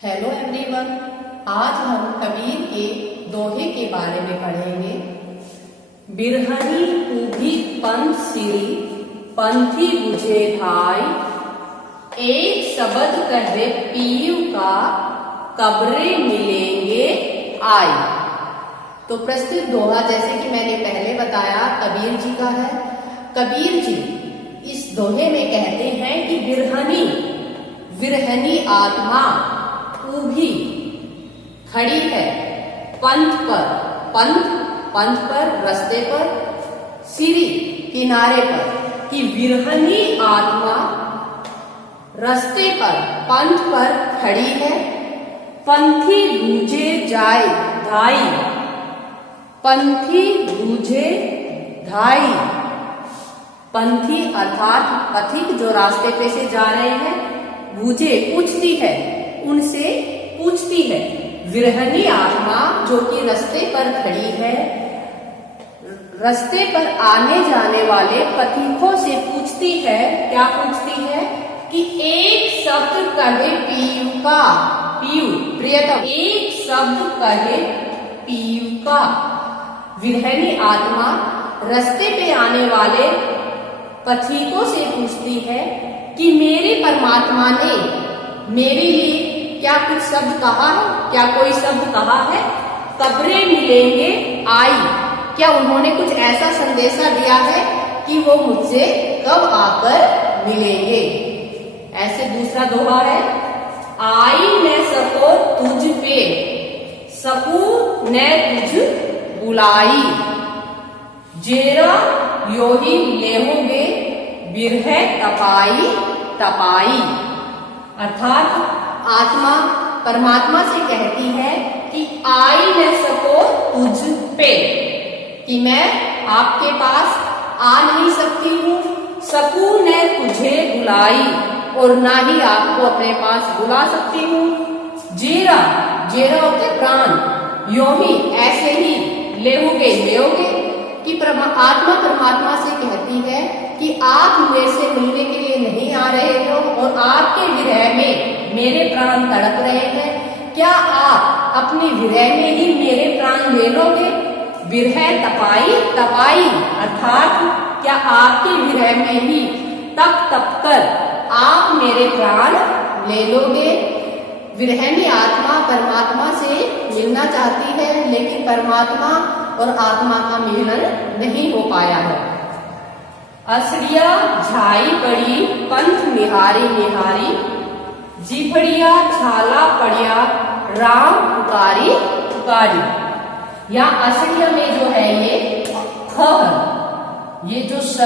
Hello everyone, आज हम कबीर के दोहे के बारे में पढ़ेंगे। बिरहनी ऊभी पंथ सिरी, पंथी बुझे भाई, एक शब्द कहे पीयू का, कब्रे मिलेंगे आई। तो प्रस्तुत दोहा, जैसे कि मैंने पहले बताया, कबीर जी का है। कबीर जी इस दोहे में कहते हैं कि विरहनी आत्मा ऊभी खड़ी है पंथ पर, रास्ते पर, सिरी किनारे पर, कि विरहनी आत्मा रास्ते पर, पंथ पर खड़ी है। पंथी बूझे जाए धाई, पंथी बूझे धाई। पंथी अर्थात पथिक जो रास्ते पे से जा रहे हैं, बूझे पूछती है, उनसे पूछती है। विरहनी आत्मा जो कि रास्ते पर खड़ी है, रास्ते पर आने जाने वाले पथिकों से पूछती है। क्या पूछती है? कि एक शब्द कहे पीयू का, पीयू प्रियतम, एक शब्द कहे पीयू का। विरहनी आत्मा रास्ते पे आने वाले पथिकों से पूछती है कि मेरे परमात्मा ने मेरे लिए क्या कुछ शब्द कहा है? क्या कोई शब्द कहा है? कब्रें मिलेंगे आई। क्या उन्होंने कुछ ऐसा संदेशा दिया है कि वो मुझसे कब आकर मिलेंगे? ऐसे दूसरा दोहा है। आई न सको तुझ पे, सकूं न तुझ बुलाई, जेरा योही लेहोगे बिरह तपाई। अर्थात आत्मा परमात्मा से कहती है कि आई न सको तुझ पे, कि मैं आपके पास आ नहीं सकती हूँ, सकूं न तुझे बुलाई, और ना ही आपको अपने पास बुला सकती हूँ। जेरा होते प्राण, यो ही ऐसे ही, लेहोगे कि आत्मा परमात्मा से कहती है कि आप मेरे से मिलने के लिए नहीं आ रहे हो, और आपके विरह में मेरे प्राण तड़प रहे हैं। क्या आप अपनी विरह में ही मेरे प्राण ले लोगे? विरह तपाई अर्थात क्या आपके विरह में ही तप कर आप मेरे प्राण ले लोगे? विरहनी आत्मा परमात्मा से मिलना चाहती है, लेकिन परमात्मा और आत्मा का मिलन नहीं हो पाया है। असड़िया झाई पड़ी पंथ निहारी, जिभड़िया छाला पड़िया राम पुकारी। या असड़िया में जो है ये ख है, ये जो श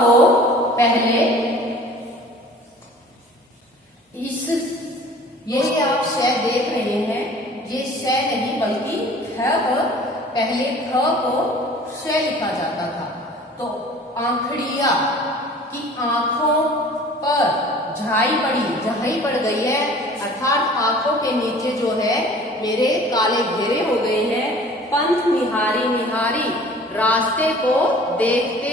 को पहले ये आप श देख रहे हैं, ये श नहीं बल्कि ख, पहले ख को श लिखा जाता था। तो आंखड़िया की आंखों पर झाई पड़ गई है, अर्थात आंखों के नीचे जो है मेरे काले घेरे हो गए हैं। पंथ निहारी रास्ते को देखते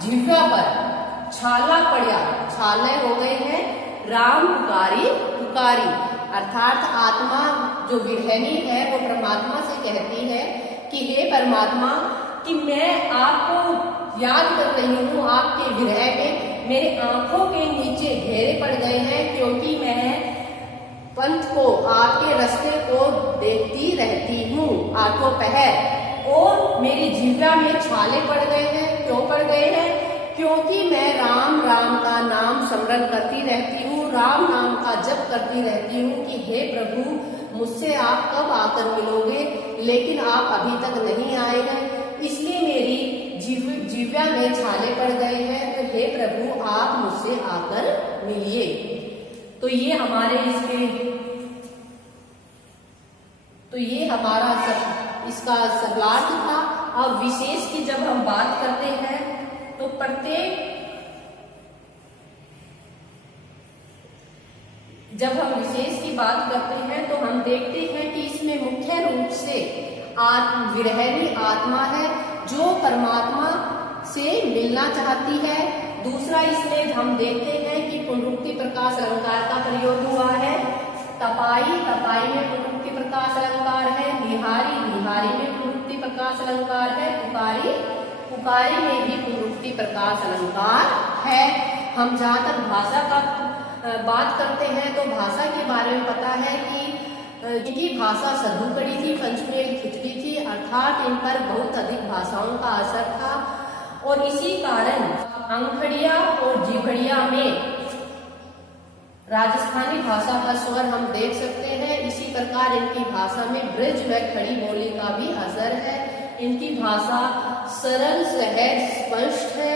जिह्वा पर छाले हो गए हैं। राम पुकारी अर्थात आत्मा जो विरहनी है वो परमात्मा से कहती है कि हे परमात्मा, कि मैं आपको याद कर रही हूँ, आपके विरह में मेरे आंखों के नीचे घेरे पड़ गए हैं, क्योंकि मैं पंथ को, आपके रास्ते को देखती रहती हूँ आंखों पहर, और मेरी जिह्वा में छाले पड़ गए हैं। क्यों पड़ गए हैं? क्योंकि मैं राम का नाम स्मरण करती रहती हूँ, राम नाम का जप करती रहती हूँ कि हे प्रभु, मुझसे आप कब आकर मिलोगे, लेकिन आप अभी तक नहीं आए हैं, इसलिए मेरी जिह्वा में छाले पड़ गए हैं। तो हे प्रभु, आप मुझसे आकर मिलिए। तो ये हमारा इसका सरलार्थ था। अब विशेष की जब हम बात करते हैं तो जब हम विशेष की बात करते हैं तो हम देखते हैं कि इसमें मुख्य रूप से विरहनी आत्मा है जो परमात्मा से मिलना चाहती है। दूसरा इसमें हम देखते प्रकाश अलंकार है? पुकारी, पुकारी में भी पुनरुक्ति प्रकाश अलंकार है। हम जहाँ तक भाषा का बात करते हैं तो भाषा के बारे में पता है कि इनकी भाषा सधुकड़ी थी, पंचमेल खिचड़ी थी, अर्थात इन पर बहुत अधिक भाषाओं का असर था और इसी कारण अंखड़िया और जीवड़िया में राजस्थानी भाषा का स्वर हम देख सकते हैं। इसी प्रकार इनकी भाषा में ब्रज व खड़ी बोली का भी असर है। इनकी भाषा सरल, सहज, स्पष्ट है।